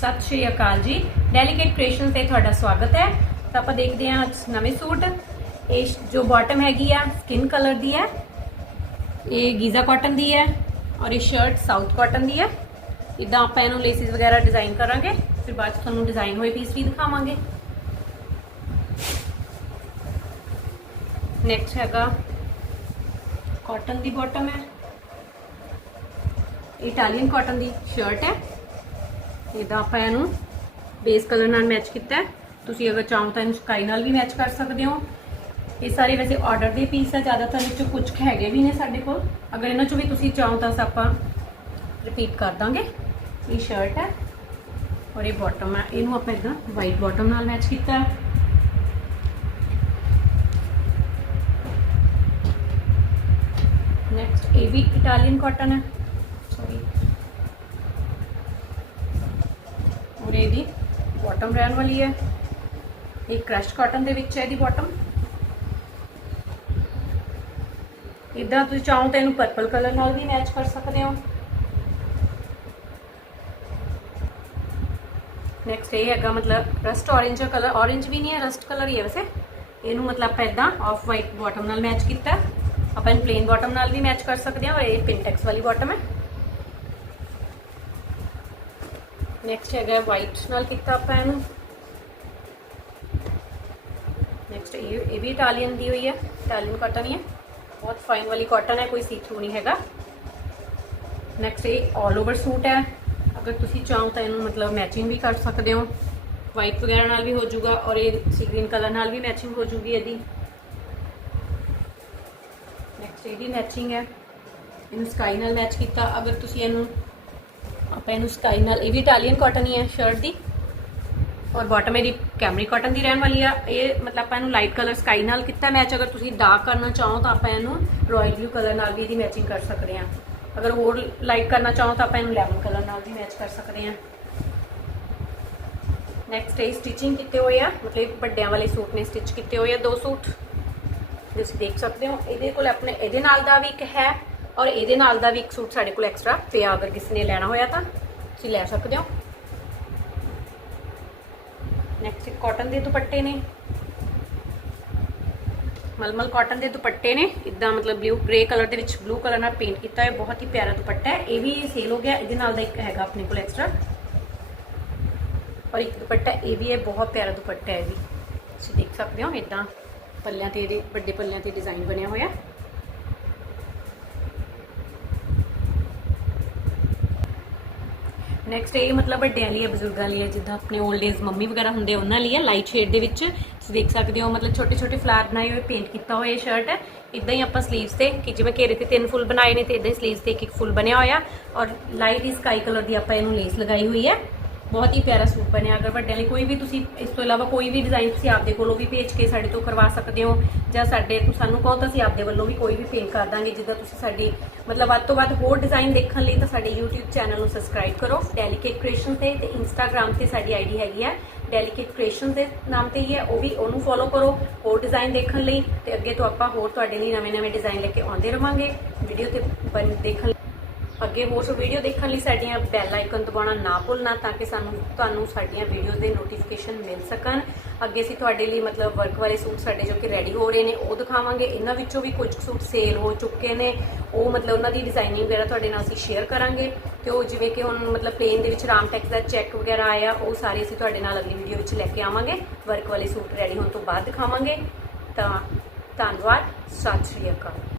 ਸਤਿ ਸ਼੍ਰੀ ਅਕਾਲ ਜੀ। Delegate creation ਤੇ ਤੁਹਾਡਾ ਸਵਾਗਤ ਹੈ। ਤਾਂ ਆਪਾਂ ਦੇਖਦੇ ਹਾਂ ਨਵੇਂ ਸੂਟ। ਇਹ ਜੋ ਬਾਟਮ ਹੈਗੀ ਆ ਸਕਿਨ ਕਲਰ ਦੀ ਹੈ। ਇਹ ਗੀਜ਼ਾ ਕਾਟਨ ਦੀ ਹੈ ਔਰ ਇਹ ਸ਼ਰਟ ਸਾਊਥ ਕਾਟਨ ਦੀ ਹੈ। ਇਦਾਂ ਆਪਾਂ ਇਹਨੂੰ ਲੇਸਿਸ ਵਗੈਰਾ ਡਿਜ਼ਾਈਨ ਕਰਾਂਗੇ, ਫਿਰ ਬਾਅਦ 'ਚ ਤੁਹਾਨੂੰ ਡਿਜ਼ਾਈਨ ਹੋਏ ਪੀਸ ਵੀ ਦਿਖਾਵਾਂਗੇ। ਨੈਕਸਟ ਹੈਗਾ ਕਾਟਨ ਦੀ ਬਾਟਮ ਹੈ। ਇਟਾਲੀਅਨ ਕਾਟਨ ਦੀ ਸ਼ਰਟ ਹੈ। ਇਹਦਾ ਆਪਾਂ ਇਹਨੂੰ ਬੇਸ ਕਲਰ ਨਾਲ ਮੈਚ ਕੀਤਾ ਤੁਸੀਂ ਅਗਰ ਚਾਹੋ ਤਾਂ ਇਹਨੂੰ ਸਕਾਈ ਨਾਲ ਵੀ ਮੈਚ ਕਰ ਸਕਦੇ ਹੋ। ਇਹ ਸਾਰੇ ਵੈਸੇ ਆਰਡਰ ਦੇ ਪੀਸ ਹੈ ਜ਼ਿਆਦਾਤਰ ਵਿੱਚੋਂ ਕੁਝ ਕੁ ਹੈਗੇ ਵੀ ਨੇ ਸਾਡੇ ਕੋਲ। ਅਗਰ ਇਹਨਾਂ ਚੋਂ ਵੀ ਤੁਸੀਂ ਚਾਹੋ ਤਾਂ ਆਪਾਂ ਰਿਪੀਟ ਕਰ ਦਾਂਗੇ। ਇਹ ਸ਼ਰਟ ਹੈ ਔਰ ਇਹ ਬਾਟਮ ਹੈ। ਇਹਨੂੰ ਆਪਾਂ ਇਦਾਂ ਵਾਈਟ ਬਾਟਮ ਨਾਲ ਮੈਚ ਕੀਤਾ ਹੈ। ਨੈਕਸਟ ਇਹ ਵੀ ਇਟਾਲੀਅਨ ਕਾਟਨ ਹੈ। ਸੌਰੀ ਔਰ ਇਹਦੀ ਬਾਟਮ ਰਹਿਣ ਵਾਲੀ ਹੈ। ਇਹ ਕ੍ਰਸ਼ਡ ਕਾਟਨ ਦੇ ਵਿੱਚ ਹੈ ਇਹਦੀ ਬਾਟਮ ਇਦਾਂ ਤੁਸੀਂ ਚਾਹੋ ਤਾਂ ਇਹਨੂੰ ਪਰਪਲ ਕਲਰ ਨਾਲ ਵੀ ਮੈਚ ਕਰ ਸਕਦੇ ਹੋ। ਨੈਕਸਟ ਇਹ ਹੈਗਾ ਮਤਲਬ ਰਸਟ orange ਕਲਰ orange ਵੀ ਨਹੀਂ ਹੈ ਰਸਟ ਕਲਰ ਹੀ ਹੈ ਵੈਸੇ। ਇਹਨੂੰ ਮਤਲਬ ਆਪਾਂ ਇਦਾਂ ਆਫ ਵਾਈਟ ਬਾਟਮ ਨਾਲ ਮੈਚ ਕੀਤਾ। ਆਪਾਂ ਇਹਨੂੰ ਪਲੇਨ ਬਾਟਮ ਨਾਲ ਵੀ ਮੈਚ ਕਰ ਸਕਦੇ ਹਾਂ ਔਰ ਇਹ ਪਿੰਟੈਕਸ ਵਾਲੀ ਬਾਟਮ ਹੈ। ਨੈਕਸਟ ਹੈਗਾ ਵਾਈਟ ਨਾਲ ਕੀਤਾ ਆਪਾਂ ਇਹਨੂੰ। ਨੈਕਸਟ ਇਹ ਇਹ ਵੀ ਇਟਾਲੀਅਨ ਦੀ ਹੋਈ ਹੈ ਇਟਾਲੀਅਨ ਕਾਟਨ ਹੀ ਹੈ। ਬਹੁਤ ਫਾਈਨ ਵਾਲੀ ਕਾਟਨ ਹੈ, ਕੋਈ ਸੀ ਥਰੂ ਨਹੀਂ ਹੈਗਾ। ਨੈਕਸਟ ਇਹ ਆਲ ਓਵਰ ਸੂਟ ਹੈ। ਅਗਰ ਤੁਸੀਂ ਚਾਹੋ ਤਾਂ ਇਹਨੂੰ ਮਤਲਬ ਮੈਚਿੰਗ ਵੀ ਕਰ ਸਕਦੇ ਹੋ। ਵਾਈਟ ਵਗੈਰਾ ਨਾਲ ਵੀ ਹੋ ਜਾਊਗਾ ਔਰ ਇਹ ਸੀ ਗ੍ਰੀਨ ਕਲਰ ਨਾਲ ਵੀ ਮੈਚਿੰਗ ਹੋ ਜੂਗੀ ਇਹਦੀ। ਨੈਕਸਟ ਇਹਦੀ ਮੈਚਿੰਗ ਹੈ। ਇਹਨੂੰ ਸਕਾਈ ਨਾਲ ਮੈਚ ਕੀਤਾ। ਅਗਰ ਤੁਸੀਂ ਇਹਨੂੰ ਆਪਾਂ ਇਹਨੂੰ ਸਕਾਈ ਨਾਲ, ਇਹ ਵੀ ਇਟਾਲੀਅਨ ਕਾਟਨ ਹੀ ਹੈ ਸ਼ਰਟ ਦੀ। ਔਰ ਬਾਟਮ ਇਹਦੀ ਕੈਮਰੀ ਕਾਟਨ ਦੀ ਰਹਿਣ ਵਾਲੀ ਆ। ਇਹ ਮਤਲਬ ਆਪਾਂ ਇਹਨੂੰ ਲਾਈਟ ਕਲਰ ਸਕਾਈ ਨਾਲ ਕੀਤਾ। ਮੈਚ ਅਗਰ ਤੁਸੀਂ ਡਾਰਕ ਕਰਨਾ ਚਾਹੋ ਤਾਂ ਆਪਾਂ ਇਹਨੂੰ ਰਾਇਲ ਬਲੂ ਕਲਰ ਨਾਲ ਵੀ ਇਹਦੀ ਮੈਚਿੰਗ ਕਰ ਸਕਦੇ ਹਾਂ। ਅਗਰ ਹੋਰ ਲਾਈਟ ਕਰਨਾ ਚਾਹੋ ਤਾਂ ਆਪਾਂ ਇਹਨੂੰ ਲੈਮਨ ਕਲਰ ਨਾਲ ਵੀ ਮੈਚ ਕਰ ਸਕਦੇ ਹਾਂ। ਨੈਕਸਟ ਇਹ ਸਟਿਚਿੰਗ ਕੀਤੇ ਹੋਏ ਆ। ਮਤਲਬ ਵੱਡਿਆਂ ਵਾਲੇ ਸੂਟ ਨੇ ਸਟਿਚ ਕੀਤੇ ਹੋਏ ਆ ਦੋ ਸੂਟ। ਤੁਸੀਂ ਦੇਖ ਸਕਦੇ ਹੋ, ਇਹਦੇ ਕੋਲ ਆਪਣੇ, ਇਹਦੇ ਨਾਲ ਦਾ ਵੀ ਇੱਕ ਹੈ। ਔਰ ਇਹਦੇ ਨਾਲ ਦਾ ਵੀ ਇੱਕ ਸੂਟ ਸਾਡੇ ਕੋਲ ਐਕਸਟਰਾ ਪਿਆ ਅਗਰ ਕਿਸੇ ਨੇ ਲੈਣਾ ਹੋਇਆ ਤਾਂ ਤੁਸੀਂ ਲੈ ਸਕਦੇ ਹੋ। ਨੈਕਸਟ ਕਾਟਨ ਦੇ ਦੁਪੱਟੇ ਨੇ। ਮਲਮਲ ਕਾਟਨ ਦੇ ਦੁਪੱਟੇ ਨੇ। ਇਦਾਂ ਮਤਲਬ ਬਲੂ ਗ੍ਰੇ ਕਲਰ ਦੇ ਵਿੱਚ ਬਲੂ ਕਲਰ ਨਾਲ ਪੇਂਟ ਕੀਤਾ ਹੈ ਬਹੁਤ ਹੀ ਪਿਆਰਾ ਦੁਪੱਟਾ ਹੈ। ਇਹ ਵੀ ਸੇਲ ਹੋ ਗਿਆ, ਇਹਦੇ ਨਾਲ ਦਾ ਇੱਕ ਹੈਗਾ ਆਪਣੇ ਕੋਲ ਐਕਸਟਰਾ ਔਰ ਇੱਕ ਦੁਪੱਟਾ, ਇਹ ਵੀ ਹੈ, ਬਹੁਤ ਪਿਆਰਾ ਦੁਪੱਟਾ ਹੈ ਜੀ। ਤੁਸੀਂ ਦੇਖ ਸਕਦੇ ਹੋ, ਇਦਾਂ ਪੱਲਿਆਂ ਤੇ ਇਹਦੇ, ਵੱਡੇ ਪੱਲਿਆਂ ਤੇ ਡਿਜ਼ਾਈਨ ਬਣਿਆ ਹੋਇਆ। ਨੈਕਸਟ ਇਹ ਮਤਲਬ ਵੱਡਿਆਂ ਲਈ ਹੈ ਬਜ਼ੁਰਗਾਂ ਲਈ ਹੈ ਜਿੱਦਾਂ ਆਪਣੇ 올ਡ ਏਜ ਮੰਮੀ ਵਗੈਰਾ ਹੁੰਦੇ ਉਹਨਾਂ ਲਈ ਹੈ ਲਾਈਟ ਸ਼ੇਡ ਦੇ ਵਿੱਚ। ਤੁਸੀਂ ਦੇਖ ਸਕਦੇ ਹੋ, ਮਤਲਬ ਛੋਟੇ ਛੋਟੇ ਫਲਾਰ ਬਣਾਏ ਹੋਏ ਪੇਂਟ ਕੀਤਾ ਹੋਇਆ ਇਹ ਸ਼ਰਟ ਹੈ ਇਦਾਂ ਹੀ ਆਪਾਂ ਸਲੀਵਸ ਤੇ, ਕਿ ਜਿਵੇਂ ਘੇਰੇ ਤੇ ਤਿੰਨ ਫੁੱਲ ਬਣਾਏ ਨੇ, ਤੇ ਇਦਾਂ ਹੀ ਸਲੀਵਸ ਤੇ ਇੱਕ ਇੱਕ ਫੁੱਲ ਬਣਿਆ ਹੋਇਆ। ਔਰ ਲਾਈਟ ਹੀ ਸਕਾਈ ਕਲਰ ਦੀ ਆਪਾਂ ਇਹਨੂੰ ਲੇਸ ਲਗਾਈ ਹੋਈ ਹੈ। ਬਹੁਤ ਹੀ ਪਿਆਰਾ ਸੂਟ ਬਣਿਆ, ਅਗਰ ਵੱਡਿਆਂ ਲਈ ਕੋਈ ਵੀ ਤੁਸੀਂ ਇਸ ਤੋਂ ਇਲਾਵਾ ਕੋਈ ਵੀ ਡਿਜ਼ਾਈਨ ਤੁਸੀਂ ਆਪਦੇ ਕੋਲੋਂ ਵੀ ਭੇਜ ਕੇ ਸਾਡੇ ਤੋਂ ਕਰਵਾ ਸਕਦੇ ਹੋ, ਜਾਂ ਸਾਡੇ ਤੋਂ ਸਾਨੂੰ ਕਹੋ ਤਾਂ ਅਸੀਂ ਆਪਦੇ ਵੱਲੋਂ ਵੀ ਕੋਈ ਵੀ ਫੇਲ ਕਰ ਦਾਂਗੇ, ਜਿੱਦਾਂ ਤੁਸੀਂ ਸਾਡੀ, ਮਤਲਬ ਵੱਧ ਤੋਂ ਵੱਧ ਹੋਰ ਡਿਜ਼ਾਈਨ ਦੇਖਣ ਲਈ ਤਾਂ ਸਾਡੇ YouTube ਚੈਨਲ ਨੂੰ ਸਬਸਕ੍ਰਾਈਬ ਕਰੋ ਡੈਲੀਕੇਟ ਕ੍ਰੀਏਸ਼ਨ ਤੇ ਤੇ Instagram ਤੇ ਸਾਡੀ ਆਈਡੀ ਹੈਗੀ ਹੈ ਡੈਲੀਕੇਟ ਕ੍ਰੀਏਸ਼ਨ ਦੇ ਨਾਮ ਤੇ ਹੀ ਹੈ ਉਹ ਵੀ ਉਹਨੂੰ ਫੋਲੋ ਕਰੋ, ਹੋਰ ਡਿਜ਼ਾਈਨ ਦੇਖਣ ਲਈ ਤੇ ਅੱਗੇ ਤੋਂ ਆਪਾਂ ਹੋਰ ਤੁਹਾਡੇ ਲਈ ਨਵੇਂ-ਨਵੇਂ ਡਿਜ਼ਾਈਨ ਲੈ ਕੇ ਆਉਂਦੇ ਰਵਾਂਗੇ ਵੀਡੀਓ ਤੇ ਬਣ- ਦੇਖਣ ਅੱਗੇ ਹੋਰ ਸੋ ਵੀਡੀਓ ਦੇਖਣ ਲਈ ਸਾਡੀਆਂ ਬੈਲ ਆਈਕਨ ਦਬਾਉਣਾ ਨਾ ਭੁੱਲਣਾ ਤਾਂ ਕਿ ਸਾਨੂੰ, ਤੁਹਾਨੂੰ ਸਾਡੀਆਂ ਵੀਡੀਓਜ਼ ਦੇ ਨੋਟੀਫਿਕੇਸ਼ਨ ਮਿਲ ਸਕਣ। ਅੱਗੇ ਅਸੀਂ ਤੁਹਾਡੇ ਲਈ ਮਤਲਬ ਵਰਕ ਵਾਲੇ ਸੂਟ ਸਾਡੇ ਜੋ ਕਿ ਰੈਡੀ ਹੋ ਰਹੇ ਨੇ, ਉਹ ਦਿਖਾਵਾਂਗੇ। ਇਹਨਾਂ ਵਿੱਚੋਂ ਵੀ ਕੁਝ ਸੂਟ ਸੇਲ ਹੋ ਚੁੱਕੇ ਨੇ। ਉਹ ਮਤਲਬ ਉਹਨਾਂ ਦੀ ਡਿਜ਼ਾਈਨਿੰਗ ਵਗੈਰਾ ਤੁਹਾਡੇ ਨਾਲ ਅਸੀਂ ਸ਼ੇਅਰ ਕਰਾਂਗੇ। ਤੇ ਉਹ ਜਿਵੇਂ ਕਿ ਹੁਣ ਮਤਲਬ ਪਲੇਨ ਦੇ ਵਿੱਚ ਰਾਮਟੈਕਸ ਦਾ ਚੈੱਕ ਵਗੈਰਾ ਆਇਆ, ਉਹ ਸਾਰੇ ਅਸੀਂ ਤੁਹਾਡੇ ਨਾਲ ਅਗਲੀ ਵੀਡੀਓ ਵਿੱਚ ਲੈ ਕੇ ਆਵਾਂਗੇ। ਵਰਕ ਵਾਲੇ ਸੂਟ ਰੈਡੀ ਹੋਣ ਤੋਂ ਬਾਅਦ ਦਿਖਾਵਾਂਗੇ। ਤਾਂ ਧੰਨਵਾਦ, ਸਤਿ ਸ਼੍ਰੀ ਅਕਾਲ।